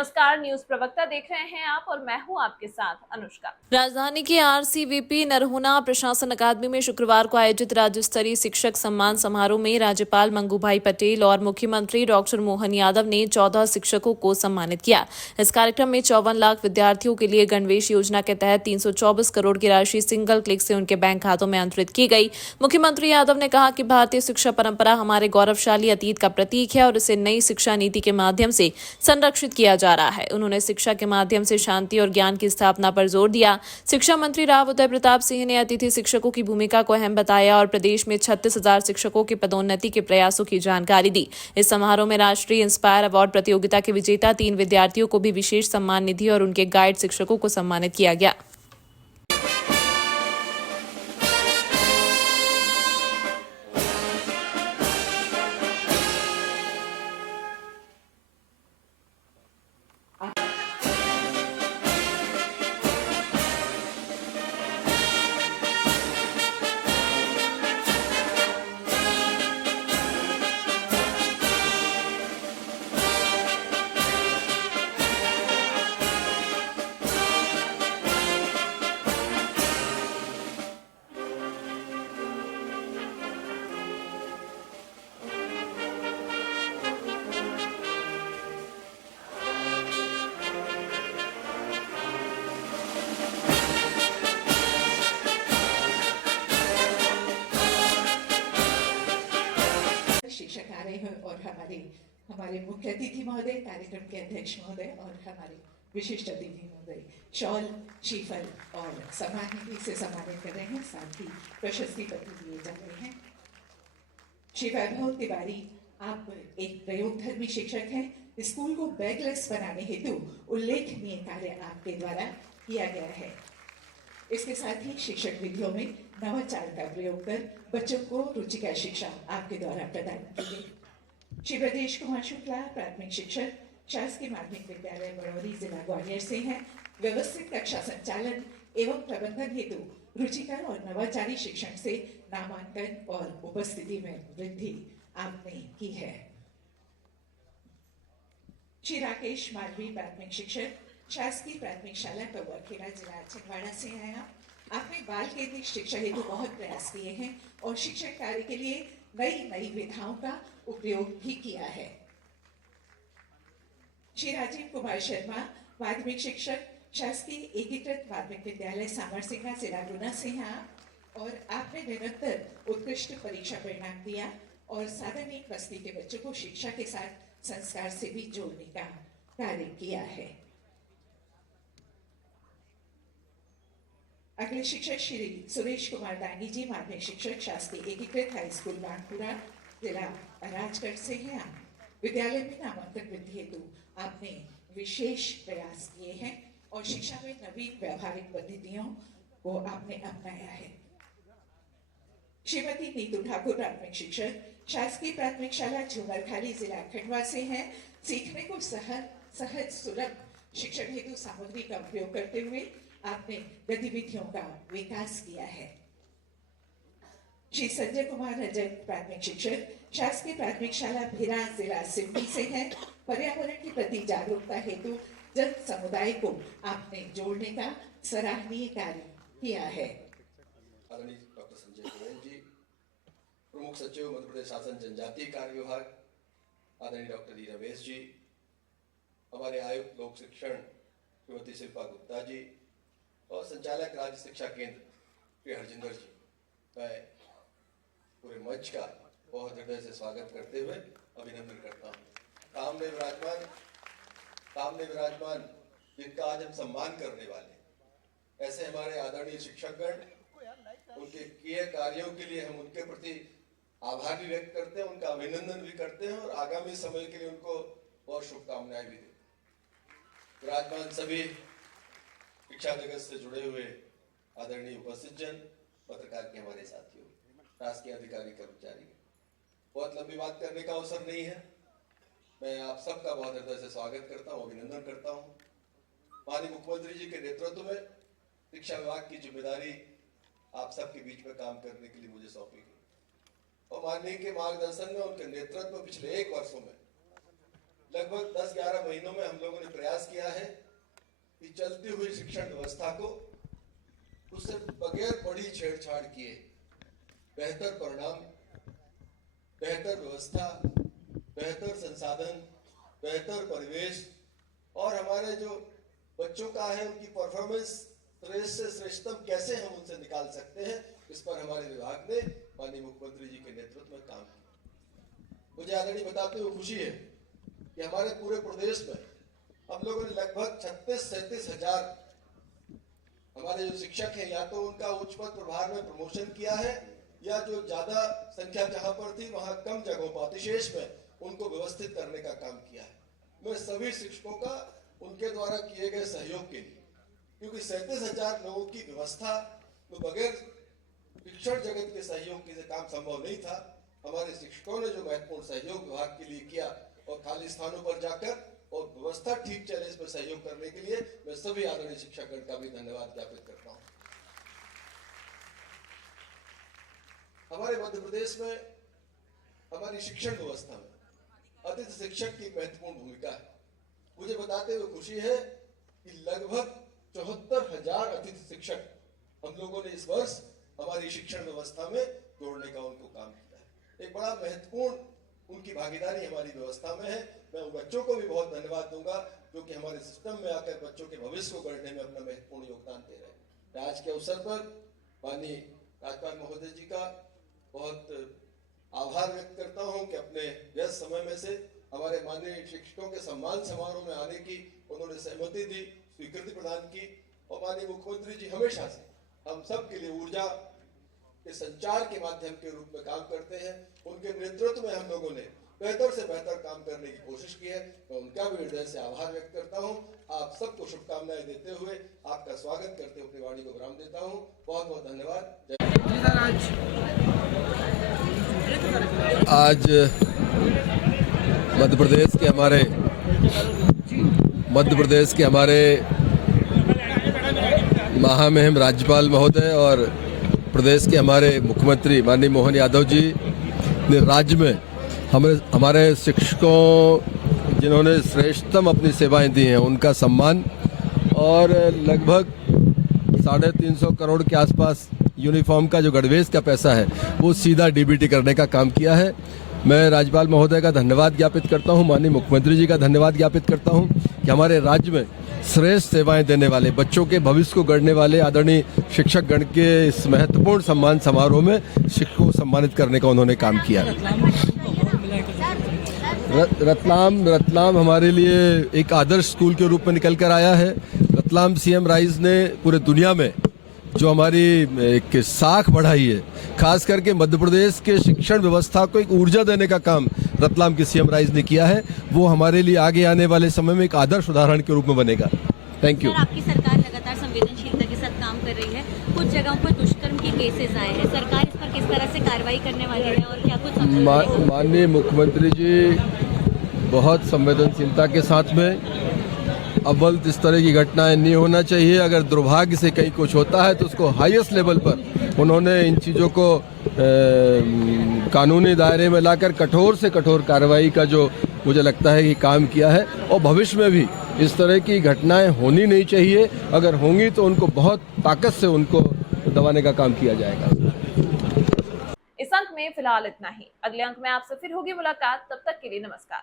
नमस्कार, न्यूज प्रवक्ता देख रहे हैं आप और मैं हूं आपके साथ अनुष्का। राजधानी के आरसीवीपी नरहुना प्रशासन अकादमी में शुक्रवार को आयोजित राज्य स्तरीय शिक्षक सम्मान समारोह में राज्यपाल मंगूभाई पटेल और मुख्यमंत्री डॉक्टर मोहन यादव ने 14 शिक्षकों को सम्मानित किया। इस कार्यक्रम में 54 लाख विद्यार्थियों के लिए गणवेश योजना के तहत 324 करोड़ की राशि सिंगल क्लिक से उनके बैंक खातों में अंतरित की गई। मुख्यमंत्री यादव ने कहा कि भारतीय शिक्षा परंपरा हमारे गौरवशाली अतीत का प्रतीक है और इसे नई शिक्षा नीति के माध्यम से संरक्षित किया जा रहा है। उन्होंने शिक्षा के माध्यम से शांति और ज्ञान की स्थापना पर जोर दिया। शिक्षा मंत्री राव उदय प्रताप सिंह ने अतिथि शिक्षकों की भूमिका को अहम बताया और प्रदेश में 36,000 शिक्षकों की पदोन्नति के प्रयासों की जानकारी दी। इस समारोह में राष्ट्रीय इंस्पायर अवार्ड प्रतियोगिता के विजेता 3 विद्यार्थियों को भी विशेष सम्मान निधि और उनके गाइड शिक्षकों को सम्मानित किया गया। शिक्षक आ रहे हैं और हमारे मुख्य अतिथि महोदय, कार्यक्रम के अध्यक्ष महोदय और हमारे विशिष्ट अतिथि महोदय शॉल, श्रीफल और सम्मान निधि से सम्मानित कर रहे हैं। साथ ही प्रशस्ति पत्र दिए जा रहे हैं। श्री वैभव तिवारी, आप एक प्रयोगधर्मी शिक्षक हैं। स्कूल को बैगलेस बनाने हेतु उल्लेखनीय कार्य आपके द्वारा किया गया है। इसके साथ ही शिक्षक विधियों में नवाचार का प्रयोग कर बच्चों को रुचिकर शिक्षा आपके द्वारा प्रदान की गई। श्री ब्रजेश कुमार शुक्ला, प्राथमिक शिक्षक, शासकीय माध्यमिक विद्यालय बड़ौरी, जिला ग्वालियर से हैं। व्यवस्थित कक्षा संचालन एवं प्रबंधन हेतु रुचिकर और नवाचारी शिक्षण से नामांकन और उपस्थिति में वृद्धि आपने की है। श्री राकेश मालवी, प्राथमिक शिक्षक, शासकीय प्राथमिक शाला कौवाखेड़ा, जिला छिंदवाड़ा से आया। आपने बाल केंद्रित शिक्षा हेतु बहुत प्रयास किए हैं और शिक्षक कार्य के लिए नई विधाओं का उपयोग भी किया है। श्री राजीव कुमार शर्मा, माध्यमिक शिक्षक, शासकीय एकीकृत माध्यमिक विद्यालय सामरसिंगा, जिला गुना से हैं और आपने निरंतर उत्कृष्ट परीक्षा परिणाम दिया और साधारण बस्ती के बच्चों को शिक्षा के साथ संस्कार से भी जोड़ने का कार्य किया है। अगले शिक्षक श्री सुरेश कुमार दांगी जी, माध्यमिक शिक्षक, शासकीय एकीकृत हाई स्कूल बांकुड़ा, जिला राजगढ़ से हैं। विद्यालय में नामांकन वृद्धि हेतु आपने विशेष प्रयास किए हैं और शिक्षा में नवीन व्यवहारिक पद्धतियों को आपने अपनाया है। श्रीमती नीतू ठाकुर, प्राथमिक शिक्षक, शासकीय प्राथमिक शाला झूमरखाली, जिला खंडवा से हैं। सीखने को सहज सुलभ शिक्षण हेतु सामग्री का उपयोग करते हुए आपने गतिविधियों का विकास किया है। श्री संजय कुमार रजक, प्राथमिक शिक्षक, शासकीय प्राथमिक शाला भिरा, जिला सिवनी से हैं। पर्यावरण के प्रति जागरूकता हेतु जन समुदाय को आपने जोड़ने का सराहनीय कार्य किया है। आदरणीय डॉक्टर संजय गोयल जी, प्रमुख सचिव मध्य प्रदेश शासन जनजातीय कार्य विभाग, आदरणीय डॉक्टर ई रमेश जी, हमारे आयुक्त लोक शिक्षण श्रीमती शिल्पा गुप्ता जी और संचालक राज्य शिक्षा केंद्र श्री हरजिंदर जी, मैं पूरे मंच का बहुत हृदय से स्वागत करते हुए अभिनंदन करता हूँ। सामने विराजमान जिनका आज हम सम्मान करने वाले, ऐसे हमारे आदरणीय शिक्षकगण, उनके किए कार्यों के लिए हम उनके प्रति आभार भी व्यक्त करते हैं, उनका अभिनंदन भी करते हैं और आगामी समय के लिए उनको बहुत शुभकामनाएं भी देते हैं। विराजमान सभी शिक्षा जगत से जुड़े हुए आदरणीय उपस्थित जन, पत्रकार के हमारे साथियों, शासकीय अधिकारी, कर्मचारी, बहुत लंबी बात करने का अवसर नहीं है। मैं आप सबका बहुत हृदय से स्वागत करता हूँ, अभिनंदन करता हूँ। माननीय मुख्यमंत्री जी के नेतृत्व में शिक्षा विभाग की जिम्मेदारी आप सबके बीच में काम करने के लिए मुझे सौंपी गई और माननीय के मार्गदर्शन में, उनके नेतृत्व में पिछले 1 वर्षों में लगभग 10-11 महीनों में हम लोगों ने प्रयास किया है कि चलती हुई शिक्षण व्यवस्था को उससे बगैर बड़ी छेड़छाड़ किए बेहतर परिणाम, बेहतर व्यवस्था, बेहतर संसाधन, बेहतर परिवेश और हमारे जो बच्चों का है उनकी परफॉर्मेंस श्रेष्ठ से श्रेष्ठतम कैसे हम उनसे निकाल सकते हैं, इस पर हमारे विभाग ने माननीय मुख्यमंत्री जी के नेतृत्व में काम किया। मुझे आदरणीय बताते हुए खुशी है कि हमारे पूरे प्रदेश में हम लोगों ने लगभग 36-37 हजार हमारे जो शिक्षक हैं या तो उनका उच्च पद प्रभार में प्रमोशन किया है या जो ज्यादा संख्या जहां पर थी वहां कम जगहों पर अतिशेष में उनको व्यवस्थित करने का काम किया है। मैं सभी शिक्षकों का उनके द्वारा किए गए सहयोग के लिए, क्योंकि 37 हजार लोगों की व्यवस्था में बगैर शिक्षण जगत के सहयोग के काम संभव नहीं था। हमारे शिक्षकों ने जो महत्वपूर्ण सहयोग विभाग के लिए किया और खाली स्थानों पर जाकर और व्यवस्था ठीक चले इसमें सहयोग करने के लिए मैं सभी आदरणीय शिक्षकगण का भी धन्यवाद ज्ञापित करता हूं। हमारे मध्य प्रदेश में हमारी शिक्षण व्यवस्था में अतिथि शिक्षक की महत्वपूर्ण भूमिका है। मुझे बताते हुए खुशी है कि लगभग 74,000 अतिथि शिक्षक हम लोगों ने इस वर्ष हमारी शिक्षण व्यवस्था में जोड़ने का उनको काम किया है। एक बड़ा महत्वपूर्ण उनकी भागीदारी हमारी व्यवस्था में है। मैं उन बच्चों को भी बहुत धन्यवाद दूंगा जो कि हमारे सिस्टम में आकर बच्चों के भविष्य को गढ़ने में अपना महत्वपूर्ण योगदान दे रहे हैं। आज के अवसर पर माननीय राज्यपाल महोदय जी का बहुत आभार व्यक्त करता हूं कि अपने व्यस्त समय में से हमारे माननीय शिक्षकों के सम्मान समारोह में आने की उन्होंने सहमति दी, स्वीकृति प्रदान की और माननीय मुख्यमंत्री जी हमेशा से हम सब के लिए ऊर्जा के संचार के माध्यम के रूप में काम करते हैं। उनके नेतृत्व में हम लोगों ने बेहतर से बेहतर काम करने की कोशिश की है। मैं उनका भी हृदय से आभार व्यक्त करता हूं। आप सबको शुभकामनाएं देते हुए आपका स्वागत करते हुए अपनी वाणी को विराम देता हूं। बहुत बहुत धन्यवाद। आज मध्य प्रदेश के हमारे महामहिम राज्यपाल महोदय और प्रदेश के हमारे मुख्यमंत्री माननीय मोहन यादव जी ने राज्य में हमारे शिक्षकों जिन्होंने श्रेष्ठतम अपनी सेवाएं दी हैं उनका सम्मान और लगभग 350 करोड़ के आसपास यूनिफॉर्म का जो गणवेश का पैसा है वो सीधा डीबीटी करने का काम किया है। मैं राज्यपाल महोदय का धन्यवाद ज्ञापित करता हूं, माननीय मुख्यमंत्री जी का धन्यवाद ज्ञापित करता हूं कि हमारे राज्य में श्रेष्ठ सेवाएं देने वाले बच्चों के भविष्य को गढ़ने वाले आदरणीय शिक्षक गण के इस महत्वपूर्ण सम्मान समारोह में शिक्षकों को सम्मानित करने का उन्होंने काम किया। रतलाम हमारे लिए एक आदर्श स्कूल के रूप में निकल कर आया है। रतलाम सीएम राइज ने पूरे दुनिया में जो हमारी एक साख बढ़ाई है, खास करके मध्य प्रदेश के शिक्षण व्यवस्था को एक ऊर्जा देने का काम रतलाम के सीएम राइज ने किया है। वो हमारे लिए आगे आने वाले समय में एक आदर्श उदाहरण के रूप में बनेगा। Thank you. आपकी सरकार लगातार संवेदनशीलता के साथ काम कर रही है। कुछ जगहों पर दुष्कर्म के केसेस आए हैं, सरकार इस पर किस तरह से कार्रवाई करने वाली है और क्या कुछ माननीय मुख्यमंत्री जी बहुत संवेदनशीलता के साथ में अव्वल इस तरह की घटनाएं नहीं होना चाहिए। अगर दुर्भाग्य से कहीं कुछ होता है तो उसको हाईएस्ट लेवल पर उन्होंने इन चीज़ों को कानूनी दायरे में लाकर कठोर से कठोर कार्रवाई का जो मुझे लगता है कि काम किया है और भविष्य में भी इस तरह की घटनाएं होनी नहीं चाहिए। अगर होंगी तो उनको बहुत ताकत से उनको दबाने का काम किया जाएगा। इस अंक में फिलहाल इतना ही। अगले अंक में आपसे फिर होगी मुलाकात। तब तक के लिए नमस्कार।